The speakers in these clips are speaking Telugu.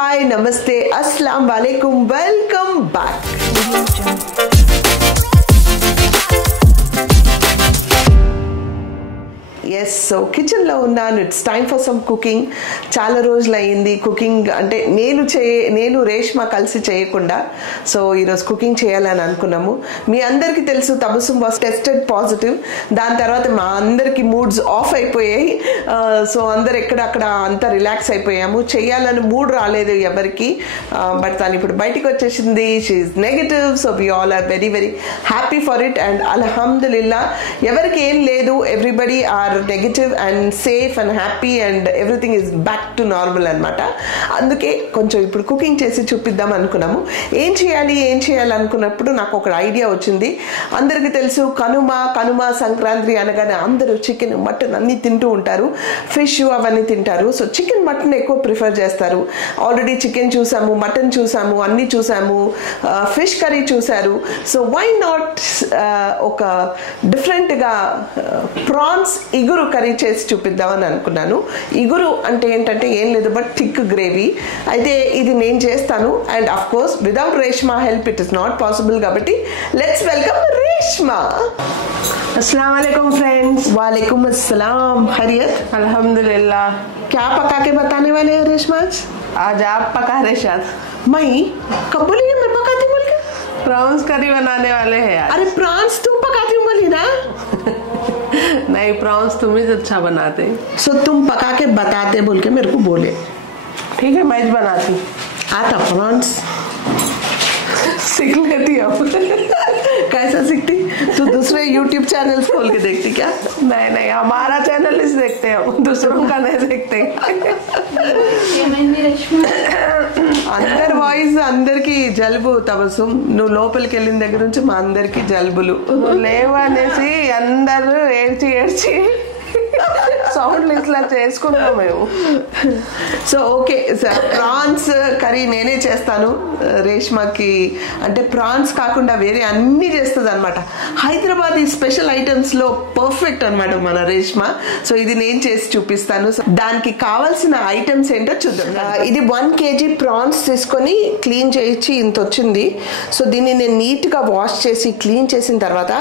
हाय नमस्ते अस्सलाम वालेकुम वेलकम बैक। ఎస్ సో కిచెన్లో ఉన్నాను. It's time for some cooking. చాలా రోజులు అయింది కుకింగ్ అంటే నేను రేష్మా కలిసి చేయకుండా. సో ఈరోజు కుకింగ్ చేయాలని అనుకున్నాము. మీ అందరికీ తెలుసు తబస్సుమ్ వాస్ టెస్టెడ్ పాజిటివ్. దాని తర్వాత మా అందరికీ మూడ్స్ ఆఫ్ అయిపోయాయి. సో అందరు ఎక్కడక్కడ అంతా రిలాక్స్ అయిపోయాము. చేయాలని మూడ్ రాలేదు ఎవరికి. బట్ తను ఇప్పుడు బయటికి వచ్చేసింది. She's negative. So we all are very very happy for it and అల్హమ్దులిల్లా. ఎవరికి ఏం లేదు, everybody are negative and safe and happy and everything is back to normal అనమాట. అందుకే కొంచెం ఇప్పుడు కుకింగ్ చేసి చూపిద్దాం అనుకున్నాము. ఏం చేయాలి అనుకున్నప్పుడు నాకు ఒక ఐడియా వచ్చింది. అందరికీ తెలుసు కనుమ సంక్రాంతి అనగానే అందరూ చికెన్ మటన్ అన్నీ తింటూ ఉంటారు, ఫిష్ అవన్నీ తింటారు. సో చికెన్ మటన్ ఎక్కువ ప్రిఫర్ చేస్తారు. ఆల్రెడీ చికెన్ చూసాము, మటన్ చూసాము, అన్నీ చూసాము, ఫిష్ కర్రీ చూసారు. సో వై నాట్ ఒక డిఫరెంట్గా ప్రాన్స్ ఇగురు కర్రీ చేసి చూపిద్దామని అనుకున్నాను. ఇగురు అంటే ఏంటంటే ఏం లేదు బట్ థిక్ గ్రేవీ. అయితే ఇది నేను చేస్తాను and of course without Reshma help it is not possible. కాబట్టి లెట్స్ వెల్కమ్ రేష్మా. अस्सलाम वालेकुम फ्रेंड्स। वालेकुम अस्सलाम। खैरियत? अल्हम्दुलिल्लाह। क्या पका के बताने वाले हैं रेशमा? आज आप पका रहे शायद। मैं कब बोली मैं पकाती बोल के? प्रॉन्स करी बनाने वाले हैं आज। अरे प्रॉन्स तुम पकाती हूँ बोली ना। नहीं, प्रॉन्स तुम ही अच्छा बनाते। सो तुम पका के बताते बोल के मेरे को बोले। ठीक है, मैं बनाती। आता प्रॉन्स सीख लेती अब। कैसा सीखती? तू दूसरे YouTube चैनल्स खोल के देखती क्या? नहीं, हमारा चैनल इस देखते हैं, दूसरों का नहीं देखते। అందరి వాయిస్ అందరికి జలుబు తబస్సుమ్. నువ్వు లోపలికి వెళ్ళిన దగ్గర నుంచి మా అందరికి జలుబులు లేవనేసి అందరూ ఏడ్చి సౌండ్లు ఇట్లా చేసుకుంటాం మేము. So okay sir, prawns curry నేనే చేస్తాను. రేష్మాకి అంటే ప్రాన్స్ కాకుండా వేరే అన్నీ చేస్తుంది అనమాట. హైదరాబాద్ ఈ స్పెషల్ ఐటమ్స్లో పర్ఫెక్ట్ అనమాట మన రేష్మా. సో ఇది నేను చేసి చూపిస్తాను. దానికి కావాల్సిన ఐటమ్స్ ఏంటో చూద్దాం. ఇది 1 kg ప్రాన్స్ తీసుకొని క్లీన్ చేయించి ఇంత వచ్చింది. సో దీన్ని నేను నీట్గా వాష్ చేసి క్లీన్ చేసిన తర్వాత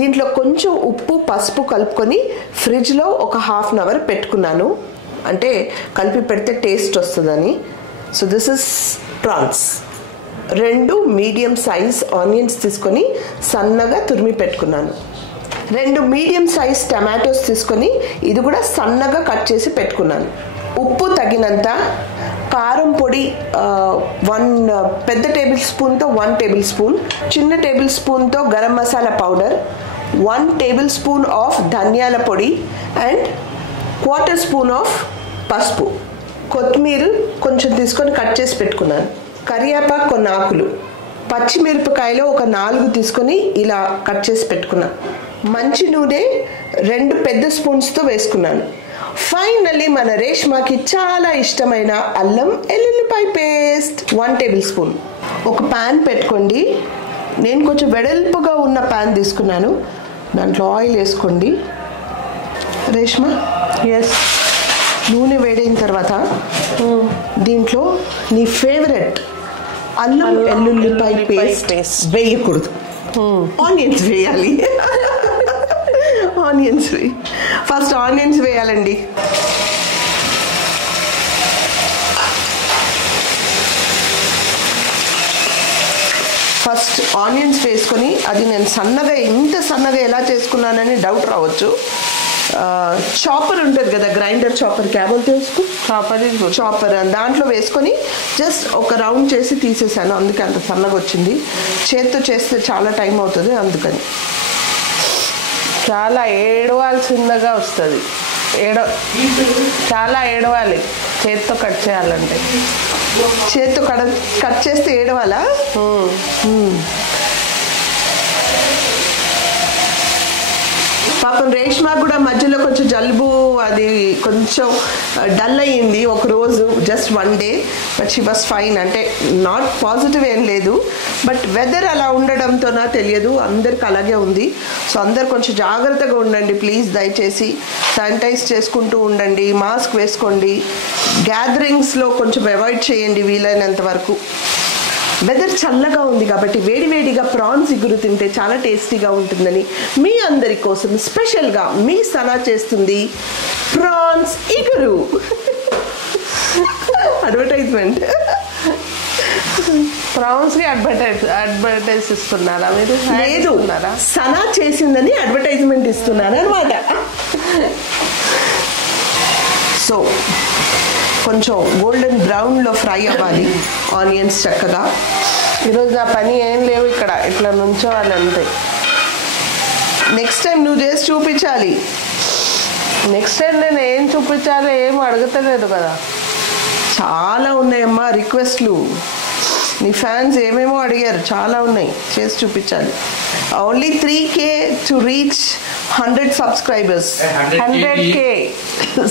దీంట్లో కొంచెం ఉప్పు పసుపు కలుపుకొని ఫ్రిడ్జ్లో ఒక ½ అవర్ పెట్టుకున్నాను. అంటే కలిపి పెడితే టేస్ట్ వస్తుందని. So this is prawns. 2 medium size onions తీసుకొని సన్నగా తురిమి పెట్టుకున్నాను. 2 మీడియం సైజ్ టమాటోస్ తీసుకొని ఇది కూడా సన్నగా కట్ చేసి పెట్టుకున్నాను. ఉప్పు తగినంత, కారం పొడి 1 పెద్ద టేబుల్ స్పూన్తో 1 టేబుల్ స్పూన్, చిన్న టేబుల్ స్పూన్తో garam masala powder, 1 table spoon of ధనియాల పొడి అండ్ 1/4 స్పూన్ ఆఫ్ పసుపు. కొత్తిమీర కొంచెం తీసుకొని కట్ చేసి పెట్టుకున్నాను. కరివేపాకు కొన్ని ఆకులు, పచ్చిమిరపకాయలు ఒక 4 తీసుకొని ఇలా కట్ చేసి పెట్టుకున్నాను. మంచి నూనె 2 పెద్ద స్పూన్స్తో వేసుకున్నాను. ఫైనల్లీ మన రేష్మాకి చాలా ఇష్టమైన అల్లం ఎల్లుల్లిపాయ పేస్ట్ 1 టేబుల్ స్పూన్. ఒక ప్యాన్ పెట్టుకోండి. నేను కొంచెం వెడల్పుగా ఉన్న ప్యాన్ తీసుకున్నాను. దాంట్లో ఆయిల్ వేసుకోండి. రేష్మా ఎస్. నూనె వేడైన తర్వాత దీంట్లో నీ ఫేవరెట్ అల్లం ఎల్లుల్లిపాయ పేస్ట్ వేయకూడదు, ఆనియన్స్ వేయాలి. ఆనియన్స్ ఫస్ట్ ఆనియన్స్ వేయాలండి. ఫస్ట్ ఆనియన్స్ వేసుకొని అది నేను ఇంత సన్నగా ఎలా చేసుకున్నానని డౌట్ రావచ్చు. చాపర్ ఉంటుంది కదా, గ్రైండర్ చాపర్, క్యాబోల్ తెలుసు, చాపర్ దాంట్లో వేసుకొని జస్ట్ ఒక రౌండ్ చేసి తీసేసాను. అందుకే అంత సన్నగా వచ్చింది. చేత్తో చేస్తే చాలా టైం అవుతుంది, అందుకని చాలా ఏడవాల్సిందిగా వస్తుంది. చాలా ఏడవాలి చేత్తో కట్ చేయాలంటే. చేత్తో కట్ చేస్తే ఏడవాలా? పాపం రేష్మా కూడా మధ్యలో కొంచెం జలుబు అది కొంచెం డల్ అయ్యింది ఒక రోజు, just 1 day, but she was fine. అంటే నాట్ పాజిటివ్ ఏం లేదు, బట్ వెదర్ అలా ఉండడంతోనా తెలియదు, అందరికి అలాగే ఉంది. సో అందరు కొంచెం జాగ్రత్తగా ఉండండి ప్లీజ్, దయచేసి శానిటైజ్ చేసుకుంటూ ఉండండి, మాస్క్ వేసుకోండి, గ్యాదరింగ్స్లో కొంచెం అవాయిడ్ చేయండి వీలైనంత వరకు. వెదర్ చల్లగా ఉంది కాబట్టి వేడివేడిగా ప్రాన్స్ ఇగురు తింటే చాలా టేస్టీగా ఉంటుందని మీ అందరి కోసం స్పెషల్గా మీ సనా చేస్తుంది ప్రాన్స్ ఇగురు. అడ్వర్టైజ్మెంట్. ప్రాన్స్ కి అడ్వర్టైజ్ ఇస్తున్నారా మీరు? లేదు, సనా చేసిందని అడ్వర్టైజ్మెంట్ ఇస్తున్నాను అనమాట. సో కొంచెం గోల్డెన్ బ్రౌన్లో ఫ్రై అవ్వాలి ఆనియన్స్ చక్కగా. ఈరోజు నా పని ఏం లేవు ఇక్కడ, ఇట్లా నుంచోవాలి అంతే. నెక్స్ట్ టైం నువ్వు చేసి చూపించాలి. నెక్స్ట్ టైం నేను ఏం చూపించాలో ఏం అడుగుతలేదు కదా. చాలా ఉన్నాయమ్మా రిక్వెస్ట్లు, నీ ఫ్యాన్స్ ఏమేమో అడిగారు, చాలా ఉన్నాయి, చేసి చూపించాలి. Only 3K to reach 100 subscribers. 100K.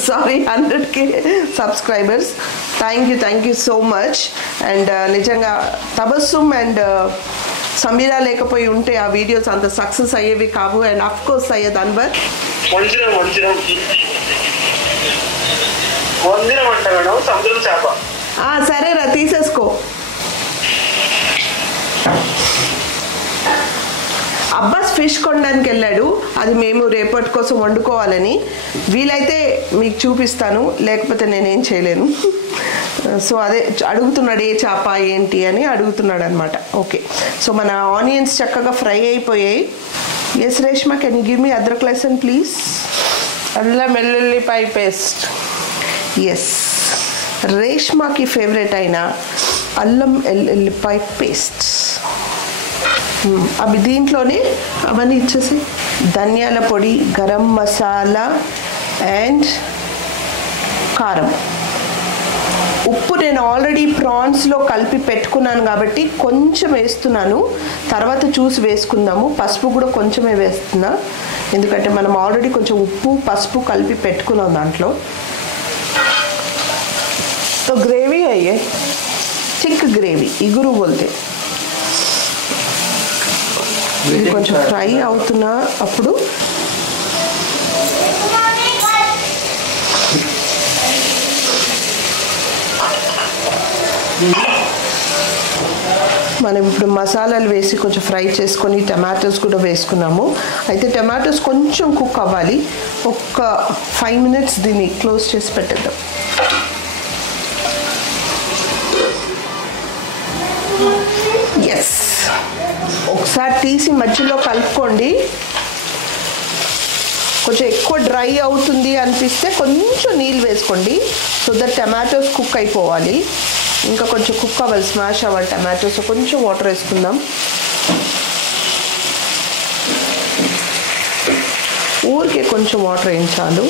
Sorry, 100K subscribers. Thank you so much. And నిజంగా తబస్సుమ్ అండ్ సమీరా లేకపోయి ఉంటే ఆ వీడియోస్ అంత సక్సెస్ అయ్యేవి కావు. And of course Syed Anwar. 10 అంట మేడం, సముద్రం చేప. సరేరా తీసేసుకో. అబ్బాస్ ఫిష్ కొనడానికి వెళ్ళాడు, అది మేము రేపటి కోసం వండుకోవాలని. వీలైతే మీకు చూపిస్తాను, లేకపోతే నేనేం చేయలేను. సో అదే అడుగుతున్నాడు, ఏ చేప ఏంటి అని అడుగుతున్నాడు అనమాట. ఓకే, సో మన ఆనియన్స్ చక్కగా ఫ్రై అయిపోయాయి. Yes Reshma, can you give me adrak lahsun please? అల్లం వెల్లుల్లిపాయ పేస్ట్. ఎస్, రేష్మాకి ఫేవరెట్ అయిన అల్లం వెల్లుల్లిపాయ పేస్ట్. అవి దీంట్లోనే అవన్నీ ఇచ్చేసి ధనియాల పొడి, గరం మసాలా అండ్ కారం, ఉప్పు నేను ఆల్రెడీ ప్రాన్స్లో కలిపి పెట్టుకున్నాను కాబట్టి కొంచెం వేస్తున్నాను, తర్వాత చూసి వేసుకుందాము. పసుపు కూడా కొంచెమే వేస్తున్నా, ఎందుకంటే మనం ఆల్రెడీ కొంచెం ఉప్పు పసుపు కలిపి పెట్టుకున్నాం దాంట్లో. तो ग्रेवी है ये, थिक ग्रेवी इगुरु बोलते. ఇది కొంచెం ఫ్రై అవుతున్న అప్పుడు మనం ఇప్పుడు మసాలాలు వేసి కొంచెం ఫ్రై చేసుకొని టమాటోస్ కూడా వేసుకున్నాము. అయితే టమాటోస్ కొంచెం కుక్ అవ్వాలి, ఒక 5 minutes దీన్ని క్లోజ్ చేసి పెట్టేద్దాం. ఎస్, ఒకసారి తీసి మధ్యలో కలుపుకోండి. కొంచెం ఎక్కువ డ్రై అవుతుంది అనిపిస్తే కొంచెం నీళ్ళు వేసుకోండి, సో దట్ టమాటోస్ కుక్ అయిపోవాలి. ఇంకా కొంచెం కుక్ అవ్వాలి, స్మాష్ అవ్వాలి టమాటోస్. కొంచెం వాటర్ వేసుకుందాం. ఊరికే కొంచెం వాటర్ వేయించాలి.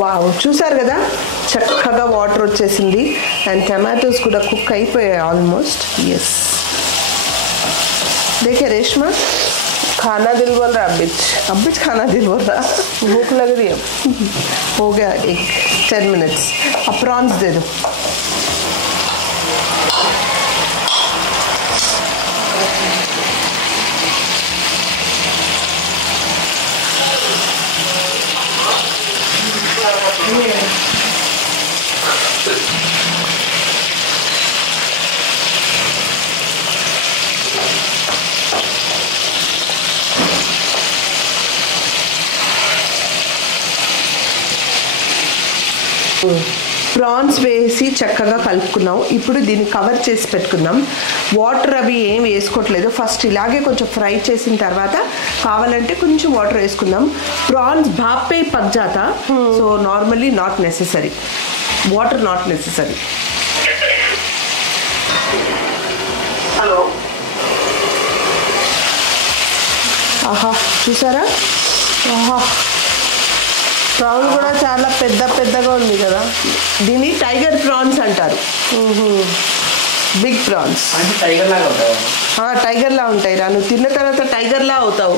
వావ్, చూసారు కదా చక్కగా వాటర్ వచ్చేసింది అండ్ టమాటోస్ కూడా కుక్ అయిపోయాయి ఆల్మోస్ట్. ఎస్, देखे रेशमा, खाना दिल बोल रहा अब भी खाना दिल बोल रहा. भूख लग रही है. हो गया एक 10 minutes. अब प्रॉन्स दे दो. ప్రాన్స్ వేసి చక్కగా కలుపుకున్నాం. ఇప్పుడు దీన్ని కవర్ చేసి పెట్టుకుందాం. వాటర్ అవి ఏం వేసుకోవట్లేదు, ఫస్ట్ ఇలాగే కొంచెం ఫ్రై చేసిన తర్వాత కావాలంటే కొంచెం వాటర్ వేసుకుందాం. ప్రాన్స్ భాపే పక్ జాతా, so normally not necessary, water not necessary. Hello, ఆహా చూసారా, ఆహా ప్రాన్ కూడా చాలా పెద్దగా ఉంది కదా. దీన్ని టైగర్ ప్రాన్స్ అంటారు. బిగ్ ప్రాన్స్ అంటే టైగర్ లాగా ఉంటాయి. టైగర్ లా ఉంటాయి రా. నువ్వు తిన్న తర్వాత టైగర్ లా అవుతావు.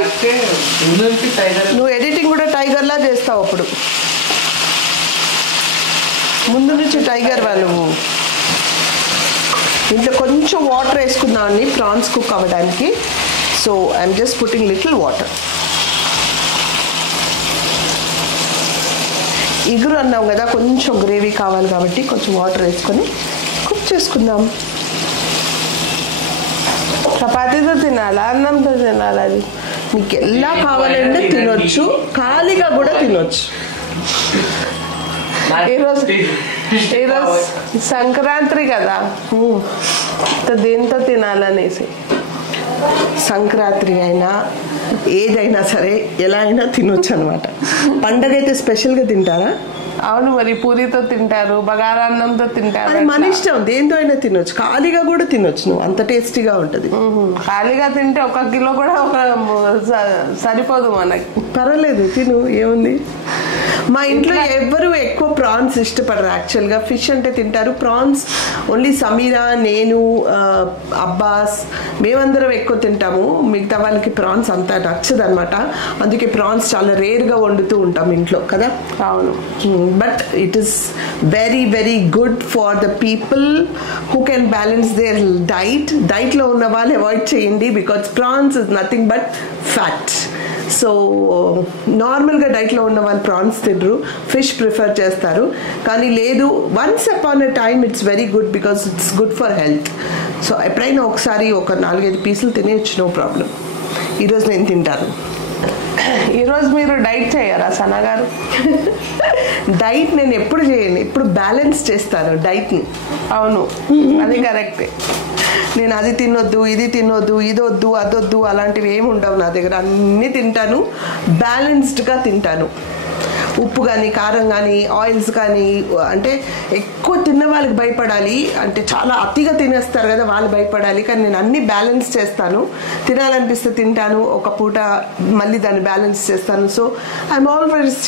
అంటే ఇందులోకి టైగర్ నువ్వు ఎడిటింగ్ కూడా టైగర్ లా చేస్తావు. అప్పుడు ముందు నుంచి టైగర్ వా నువ్వు. ఇంట్లో కొంచెం వాటర్ వేసుకుందామని ప్రాన్స్ కుక్ అవ్వడానికి. So I'm just putting little water. ఇగురు అన్నాం కదా, కొంచెం గ్రేవీ కావాలి కాబట్టి కొంచెం వాటర్ వేసుకొని కుక్ చేసుకుందాం. చపాతీతో తినాలా, అన్నంతో తినాలా? అది మీకు ఎలా కావాలంటే తినొచ్చు, ఖాళీగా కూడా తినొచ్చు. ఈరోజు సంక్రాంతి కదా, దేంతో తినాలనేసి. సంక్రాంతి అయినా ఏదైనా సరే ఎలా అయినా తినొచ్చు అనమాట. పండగ అయితే స్పెషల్గా తింటారా? అవును, మరి పూరితో తింటారు, బగారాన్నంతో తింటారు. అది మన ఇష్టం, దేంతో అయినా తినొచ్చు. ఖాళీగా కూడా తినొచ్చు నువ్వు, అంత టేస్టీగా ఉంటుంది. ఖాళీగా తింటే 1 కిలో కూడా సరిపోదు మనకి. పర్వాలేదు, తిను, ఏముంది. మా ఇంట్లో ఎవ్వరు ఎక్కువ ప్రాన్స్ ఇష్టపడరు. యాక్చువల్గా ఫిష్ అంటే తింటారు. ప్రాన్స్ ఓన్లీ సమీరా, నేను, అబ్బాస్, మేమందరం ఎక్కువ తింటాము. మిగతా వాళ్ళకి ప్రాన్స్ అంతా నచ్చదు అనమాట. అందుకే ప్రాన్స్ చాలా రేర్గా వండుతూ ఉంటాం ఇంట్లో కదా. అవును, but it is very very good for the people who can balance there డైట్లో ఉన్న వాళ్ళు అవాయిడ్ చేయండి. Because prawns is nothing but fat. So నార్మల్గా డైట్లో ఉన్న వాళ్ళు ప్రాన్స్ తినరు, ఫిష్ ప్రిఫర్ చేస్తారు. కానీ లేదు, once upon a time it's very good because it's good for health. So ఎప్పుడైనా ఒకసారి ఒక 4-5 పీసులు తినేయచ్చు, నో ప్రాబ్లం. ఈరోజు నేను తింటాను. ఈరోజు మీరు డైట్ చేయరా సనా గారు? డైట్ నేను ఎప్పుడు చేయను, ఎప్పుడు బ్యాలెన్స్ చేస్తాను డైట్ని. అవును, అది కరెక్టే. నేను అది తినొద్దు, ఇది తినొద్దు, ఇది వద్దు, అదొద్దు, అలాంటివి ఏమి ఉండవు నా దగ్గర. అన్నీ తింటాను, బ్యాలెన్స్డ్గా తింటాను. ఉప్పు కానీ, కారం కానీ, ఆయిల్స్ కానీ. అంటే ఎక్కువ తిన్న వాళ్ళకి భయపడాలి, అంటే చాలా అతిగా తినేస్తారు కదా, వాళ్ళు భయపడాలి. కానీ నేను అన్ని బ్యాలెన్స్ చేస్తాను. తినాలనిపిస్తే తింటాను, ఒక పూట మళ్ళీ దాన్ని బ్యాలెన్స్ చేస్తాను. So I'm always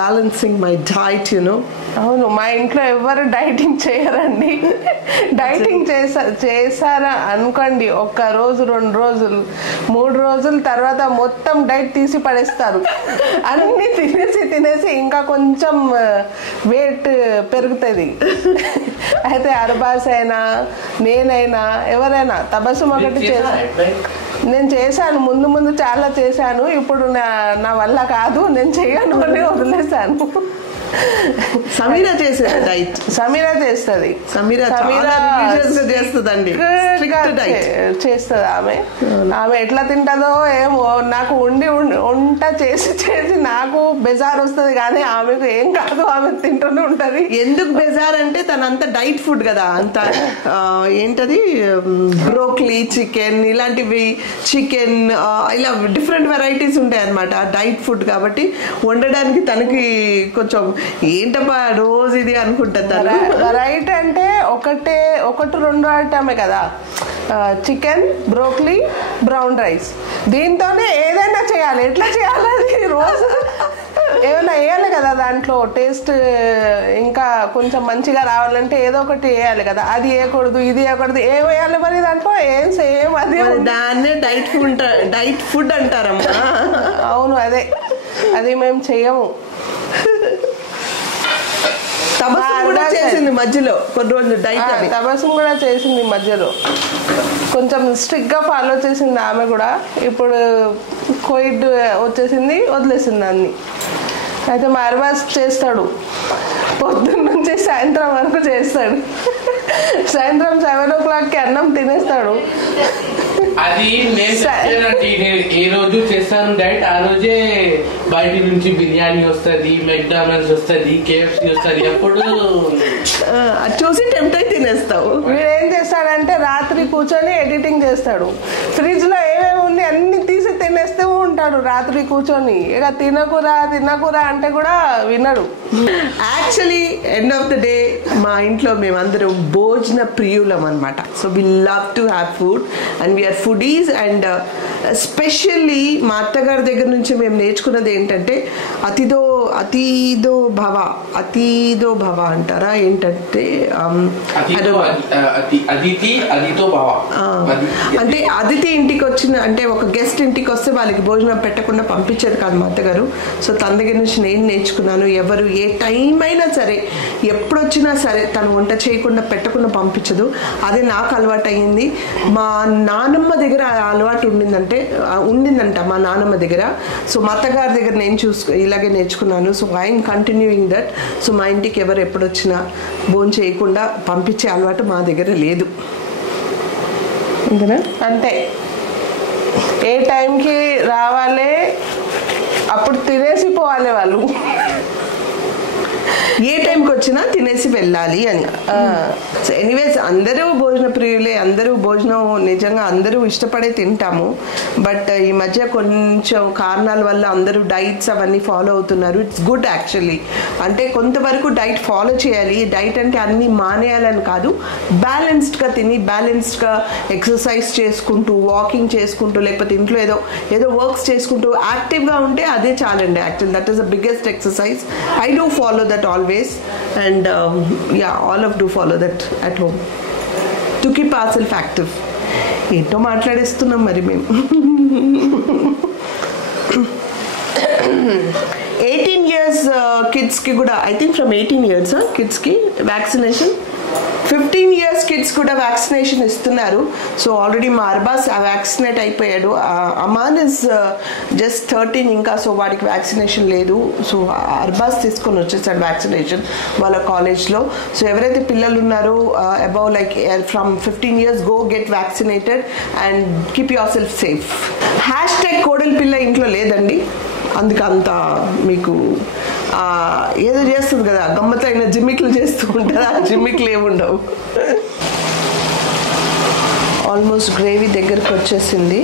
balancing my diet. అవును, మా ఇంట్లో ఎవరు డైటింగ్ చేయరండి. డైటింగ్ చేశారా అనుకోండి, 1 రోజు, 2 రోజులు, 3 రోజుల తర్వాత మొత్తం డైట్ తీసి పడేస్తారు. అన్ని తినేసి ఇంకా కొంచెం వెయిట్ పెరుగుతుంది. అయితే అర్బాస్ అయినా, నేనైనా, ఎవరైనా తబస్సుమ్ ఒకటి నేను చేశాను. ముందు చాలా చేశాను. ఇప్పుడు నా వల్ల కాదు, నేను చేయను అని వదిలేశాను. సమీరా చేసేది డైట్. సమీరా చేస్తుంది. సమీరా చేస్తుందండి, చేస్తుంది. ఆమె ఎట్లా తింటుందో ఏమో, నాకు వంట చేసి నాకు బెజార్ వస్తుంది. కానీ ఆమెకు ఏం కాదు, ఆమె తింటూనే ఉంటది. ఎందుకు బెజార్ అంటే తనంత డైట్ ఫుడ్ కదా, అంత ఏంటది బ్రోక్లీ, చికెన్, ఇలాంటివి, చికెన్, ఇలా డిఫరెంట్ వెరైటీస్ ఉంటాయి అనమాట డైట్ ఫుడ్. కాబట్టి వండడానికి తనకి కొంచెం ఏంటబ్బా రోజు ఇది అనుకుంటారు. వెరైటీ అంటే 1-2 ఐటమే కదా, చికెన్, బ్రోక్లీ, బ్రౌన్ రైస్. దీంతోనే ఏదైనా చేయాలి. ఎట్లా చేయాలి అది? రోజు ఏమైనా వేయాలి కదా దాంట్లో, టేస్ట్ ఇంకా కొంచెం మంచిగా రావాలంటే ఏదో ఒకటి వేయాలి కదా. అది వేయకూడదు, ఇది వేయకూడదు, ఏం వేయాలి మరి దాంట్లో? ఏం సేమ్ అదే, దాన్నే డైట్ ఫుడ్ అంటారమ్మా. అవును, అది మేము చెయ్యము. తబస్సుమ్ కూడా చేసింది మధ్యలో కొన్ని రోజులు డైట్. తబస్సుమ్ కూడా చేసింది మధ్యలో, కొంచెం స్ట్రిక్ట్ గా ఫాలో చేసింది ఆమె కూడా. ఇప్పుడు కోవిడ్ వచ్చేసింది, వదిలేసింది అన్ని. అయితే మా అర్బాస్ చేస్తాడు, పొద్దున్న నుంచి సాయంత్రం వరకు చేస్తాడు. సాయంత్రం 7 o'clock అన్నం తినేస్తాడు. అది నేను ఏ రోజు చేస్తాను డైట్, ఆ రోజే బయట నుంచి బిర్యానీ వస్తుంది, మెక్డానల్డ్స్ వస్తుంది, KFC వస్తుంది. ఎప్పుడు చూసి టెంప్ట్ అయి తినేస్తావు. వీడేం చేస్తాడంటే రాత్రి కూర్చొని ఎడిటింగ్ చేస్తాడు. ఫ్రిడ్జ్ లో ఏమేమి ఉంది అన్ని తీసి తినేస్తూ ఉంటాడు. ఉంటాడు రాత్రి కూర్చొని, ఇక తినకురా అంటే కూడా వినడు. Actually end of the day మా ఇంట్లో మేమందరం భోజన ప్రియులం అనమాట. So we love to have food and we are foodies. And especially మా అత్తగారి దగ్గర నుంచి మేము నేర్చుకున్నది ఏంటంటే అతిథో భవ అంటారా ఏంటంటే అంటే అతిథి ఇంటికి వచ్చిన అంటే ఒక గెస్ట్ ఇంటికి వస్తే వాళ్ళకి భోజనం పెట్టకుండా పంపించేది కాదు మా అత్తగారు. సో తన దగ్గర నుంచి నేను నేర్చుకున్నాను, ఎవరు ఏ టైం అయినా సరే ఎప్పుడు వచ్చినా సరే తను వంట చేయకుండా పెట్టకుండా పంపించదు. అదే నాకు అలవాటు అయ్యింది. మా నానమ్మ దగ్గర అలవాటు ఉండిందంట మా నానమ్మ దగ్గర. సో మా అత్తగారి దగ్గర నేను ఇలాగే నేర్చుకున్నాను. So I'm continuing that. So మా ఇంటికి ఎవరు ఎప్పుడు వచ్చినా భోజనం చేయకుండా పంపించే అలవాటు మా దగ్గర లేదు. అంతే, ఏ టైంకి రావాలి అప్పుడు తినేసి పోవాలి వాళ్ళు, ఏ టైంకి వచ్చినా తినేసి వెళ్ళాలి అని. సో ఎనీవేస్ అందరూ భోజన ప్రియులే, అందరూ భోజనం నిజంగా అందరూ ఇష్టపడే తింటాము. బట్ ఈ మధ్య కొంచెం కారణాల వల్ల అందరూ డైట్స్ అవన్నీ ఫాలో అవుతున్నారు. It's good actually. అంటే కొంతవరకు డైట్ ఫాలో చేయాలి. డైట్ అంటే అన్నీ మానేయాలని కాదు, బ్యాలెన్స్డ్గా తిని బ్యాలెన్స్డ్గా ఎక్సర్సైజ్ చేసుకుంటూ వాకింగ్ చేసుకుంటూ లేకపోతే ఇంట్లో ఏదో వర్క్స్ చేసుకుంటూ యాక్టివ్గా ఉంటే అదే చాలండి. Actually that is the biggest exercise. I do follow that always, and all of do follow that at home to keep ourselves active. ఏంటో మాట్లాడేస్తున్నాం మరి మేము. 18 years కిడ్స్కి కూడా ఐ థింక్ ఫ్రమ్ 18 years కిడ్స్కి వ్యాక్సినేషన్, 15 years కిడ్స్ కూడా వ్యాక్సినేషన్ ఇస్తున్నారు. సో ఆల్రెడీ మా అర్బాస్ వ్యాక్సినేట్ అయిపోయాడు. అమాన్ ఇస్ జస్ట్ 13 ఇంకా. సో వాడికి వ్యాక్సినేషన్ లేదు. సో అర్బాస్ తీసుకొని వచ్చేసాడు వ్యాక్సినేషన్ వాళ్ళ కాలేజ్లో. సో ఎవరైతే పిల్లలు ఉన్నారో above like from 15 years go get vaccinated and keep your self safe. #, కోడలి పిల్ల ఇంట్లో లేదండి, అందుకంత మీకు ఏదో చేస్తుంది కదా గమ్మత్తైన జిమ్మిక్లు చేస్తూ ఉంటుంది. ఆ జిమ్మిక్లు ఏముండవు. ఆల్మోస్ట్ గ్రేవీ దగ్గరకు వచ్చేసింది.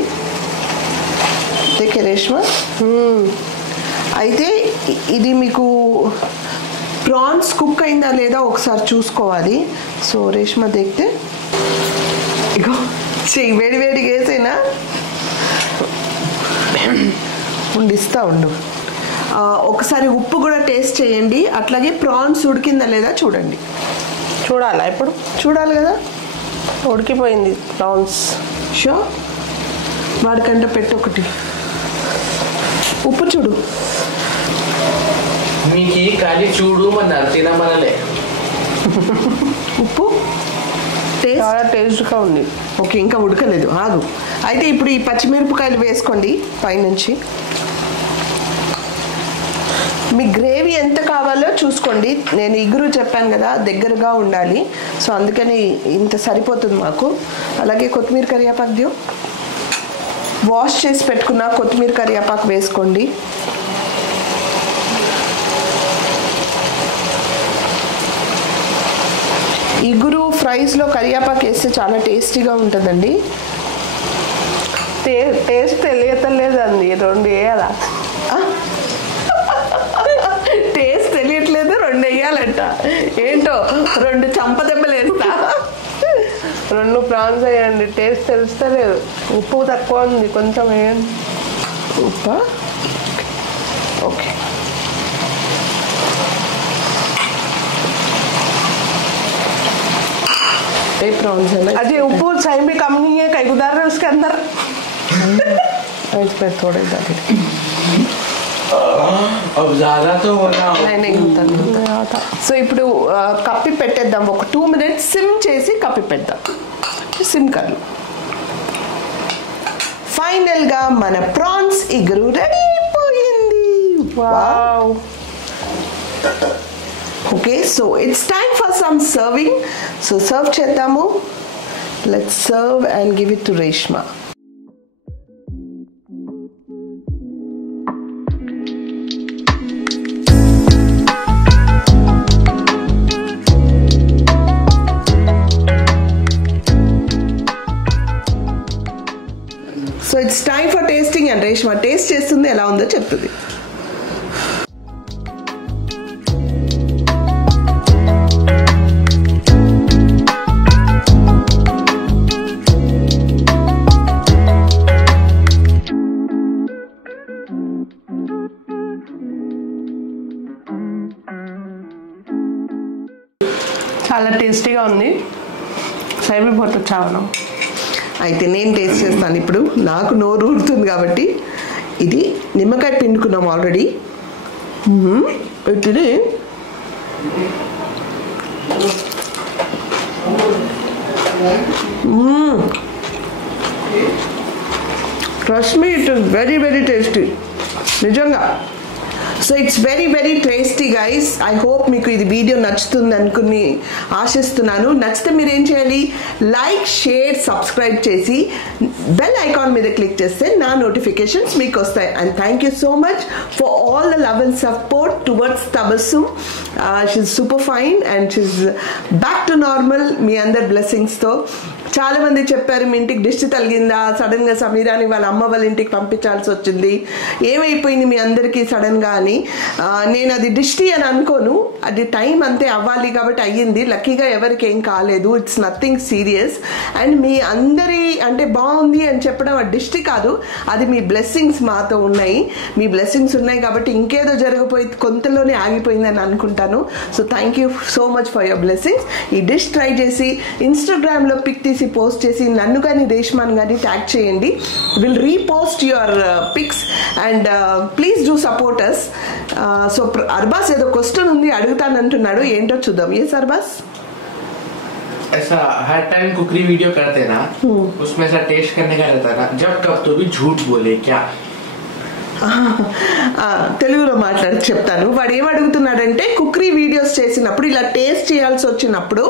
రేష్మా అయితే ఇది మీకు ప్రాన్స్ కుక్ అయిందా లేదా ఒకసారి చూసుకోవాలి. సో రేష్మా దేక్తే ఇగో చెయ్యి వేడిగా వేసేనా ఉండిస్తా ఉండు. ఒకసారి ఉప్పు కూడా టేస్ట్ చేయండి. అట్లాగే ప్రాన్స్ ఉడికిందా లేదా చూడండి. చూడాలా ఇప్పుడు? చూడాలి కదా, ఉడికిపోయింది ప్రాన్స్. షో వాడికంటే పెట్టు ఒకటి ఉప్పు చూడు. మీకు ఖాళీ చూడు అన్నారు, తినమనలే. ఉప్పు టేస్ట్ చాలా టేస్ట్గా ఉంది. ఓకే, ఇంకా ఉడకలేదు, ఆగు. అయితే ఇప్పుడు ఈ పచ్చిమిరపకాయలు వేసుకోండి పైనుంచి. మీ గ్రేవీ ఎంత కావాలో చూసుకోండి. నేను ఇగురు చెప్పాను కదా దగ్గరగా ఉండాలి. సో అందుకని ఇంత సరిపోతుంది మాకు. అలాగే కొత్తిమీర కరివేపాకు వాష్ చేసి పెట్టుకున్న కొత్తిమీర కరివేపాకు వేసుకోండి. ఇగురు ఫ్రైస్లో కరివేపాకు వేస్తే చాలా టేస్టీగా ఉంటుందండి. టేస్ట్ తెలియట్లేదండి, 2 వేయాలా? టేస్ట్ తెలియట్లేదు, 2 వేయాలంట. ఏంటో 2 చంపదెబ్బలు వేస్తా. 2 ప్రాన్స్ వేయండి, టేస్ట్ తెలుస్తలేదు. ఉప్పు తక్కువ ఉంది, కొంచెం వేయండి. ఉప్పా? ఓకే. प्रॉन्स है ना, अजय ऊपर साइड में कम नहीं है, कई गुदार है उसके अंदर. इसमें थोड़ा ज़्यादा. अब ज़्यादा तो होना. नहीं होता. సో ఇప్పుడు కప్పి పెట్టేద్దాం. ఒక 2 minutes సిమ్ చేసి కప్పి పెడదాం. సిమ్ కర్లు. ఫైనల్ గా మన ప్రాన్స్ ఇగురు రెడీ అయిపోయింది. Wow. Okay, so it's time for some serving. So serve చేద్దాము. Let's serve and give it to Reshma. So it's time for tasting and Reshma taste చేస్తుంది, ఎలా ఉందో చెప్తుంది. చాలా టేస్టీగా ఉంది. సైబీ పోతే చావనం. అయితే నేను టేస్ట్ చేస్తాను ఇప్పుడు. నాకు నోరు ఊరుతుంది కాబట్టి. ఇది నిమ్మకాయ పిండుకున్నాం ఆల్రెడీ. ఇది trust me, it is very very tasty నిజంగా. So it's very very tasty guys. I hope మీకు ఇది వీడియో నచ్చుతుంది అనుకుని ఆశిస్తున్నాను. నచ్చితే మీరు ఏం చేయాలి, లైక్ షేర్ సబ్స్క్రైబ్ చేసి బెల్ ఐకాన్ మీద క్లిక్ చేస్తే నా నోటిఫికేషన్స్ మీకు వస్తాయి. And thank you so much for all the love and support towards Tabassum. She's super fine and she's back to normal మీ అందరి బ్లెస్సింగ్స్తో. చాలా మంది చెప్పారు మీ ఇంటికి దిష్టి తగిలిందా, సడన్ గా సమీరాని వాళ్ళ అమ్మ వాళ్ళ ఇంటికి పంపించాల్సి వచ్చింది, ఏమైపోయింది మీ అందరికీ సడన్ గా అని. నేను అది దిష్టి అని అనుకోను, అది టైం అంతే అవ్వాలి కాబట్టి అయ్యింది. లక్కీగా ఎవరికి ఏం కాలేదు, ఇట్స్ నథింగ్ సీరియస్. అండ్ మీ అందరి అంటే బాగుంది అని చెప్పడం అది దిష్టి కాదు, అది మీ బ్లెస్సింగ్స్ మాతో ఉన్నాయి. మీ బ్లెస్సింగ్స్ ఉన్నాయి కాబట్టి ఇంకేదో జరగపోయి కొంతలోనే ఆగిపోయిందని అనుకుంటాను. So thank you so much for your blessings. ఈ డిష్ ట్రై చేసి ఇన్స్టాగ్రామ్లో పిక్ తీసి పోస్ట్ చేసి నన్ను కానీ రేష్మాన్ కానీ ట్యాగ్ చేయండి. Will repost your pics and please do support us. So Arbaz ఏదో క్వశ్చన్ ఉంది అడుగుతానంటున్నాడు, ఏంటో చూద్దాం. ఏ అర్బాస్? ऐसा हर टाइम कुकरी वीडियो करते ना, उसमें ऐसा टेस्ट करने का रहता ना, जब कब तो भी झूठ बोले क्या? తెలుగులో మాట్లాడి చెప్తాను. వాడు ఏమడుగుతున్నాడంటే కుక్కరీ వీడియోస్ చేసినప్పుడు ఇలా టేస్ట్ చేయాల్సి వచ్చినప్పుడు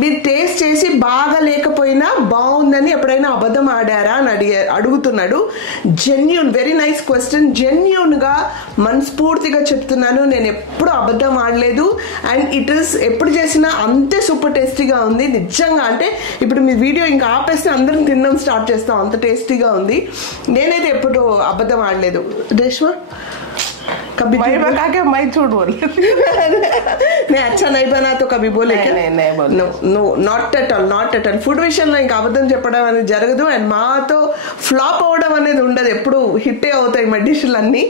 మీరు టేస్ట్ చేసి బాగా లేకపోయినా బాగుందని ఎప్పుడైనా అబద్ధం ఆడారా అని అడుగుతున్నాడు. Genuine, very nice question. జెన్యూన్గా మనస్ఫూర్తిగా చెప్తున్నాను, నేను ఎప్పుడు అబద్ధం ఆడలేదు. అండ్ ఇట్ ఈస్ ఎప్పుడు చేసినా అంతే సూపర్ టేస్టీగా ఉంది నిజంగా. అంటే ఇప్పుడు మీ వీడియో ఇంకా ఆపేస్తే అందరం తినడం స్టార్ట్ చేస్తాం, అంత టేస్టీగా ఉంది. నేనైతే ఎప్పుడు అబద్ధం ఆడలేదు. रेशमा कभी मैं बता के मैं झूठ बोल नहीं, अच्छा नहीं बना तो कभी बोले क्या? नहीं बोल. No, not at all. Food విషయంలో ఇంకా అబద్ధం చెప్పడం అనేది జరగదు. అండ్ మాతో ఫ్లాప్ అవ్వడం అనేది ఉండదు, ఎప్పుడు హిట్టే అవుతాయి మా డిష్లు అన్నీ.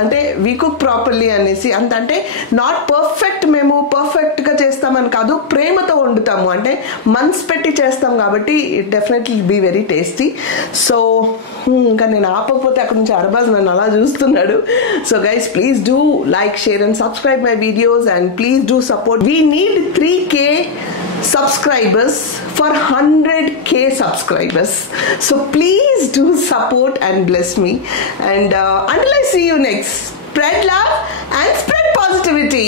అంటే వీ కుక్ ప్రాపర్లీ అనేసి అంత. అంటే నాట్ పర్ఫెక్ట్, మేము పర్ఫెక్ట్గా చేస్తామని కాదు, ప్రేమతో వండుతాము. అంటే మనసు పెట్టి చేస్తాం కాబట్టి it definitely be very tasty. So ఇంకా నేను ఆపకపోతే అక్కడ నుంచి అర్బాజ్ నన్ను అలా చూస్తున్నాడు. So guys, please do like, share and subscribe my videos and please do support. We need 3K subscribers for 100K subscribers. So please do support and bless me. And until I see you next, spread love and spread positivity.